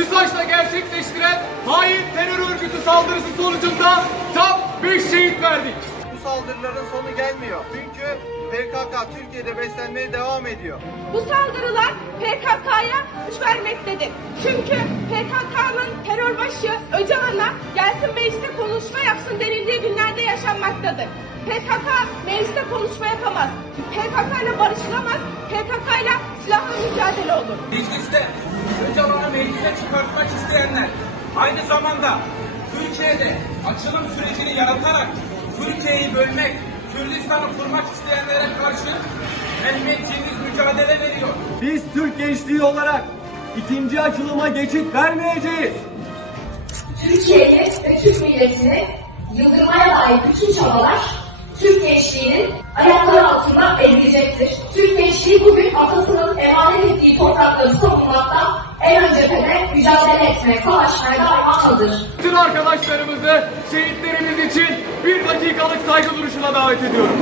TUSAŞ'la gerçekleştiren hain terör örgütü saldırısı sonucunda tam 5 şehit verdik. Bu saldırıların sonu gelmiyor. Çünkü PKK Türkiye'de beslenmeye devam ediyor. Bu saldırılar PKK'ya güç vermektedir. Çünkü PKK'nın terör başı Öcalan'a gelsin mecliste konuşma yapsın denildiği günlerde yaşanmaktadır. PKK mecliste konuşma yapamaz. PKK ile barışılamaz. PKK ile silahla mücadele olur. Mecliste meclise çıkartmak isteyenler aynı zamanda Türkiye'de açılım sürecini yaratarak Türkiye'yi bölmek, Kürdistan'ı kurmak isteyenlere karşı emniyetçiniz mücadele veriyor. Biz Türk gençliği olarak ikinci açılıma geçit vermeyeceğiz. Türkiye'yi ve Türk milletini yıldırmaya dair bütün çabalar Türk gençliğinin ayakları altında ezilecektir. Türk gençliği bugün atasının emanet ettiği toprakları savunmakta en ön cephede mücadele etmeye, savaşmaya daima. Bütün arkadaşlarımızı şehitlerimiz için bir dakikalık saygı duruşuna davet ediyorum.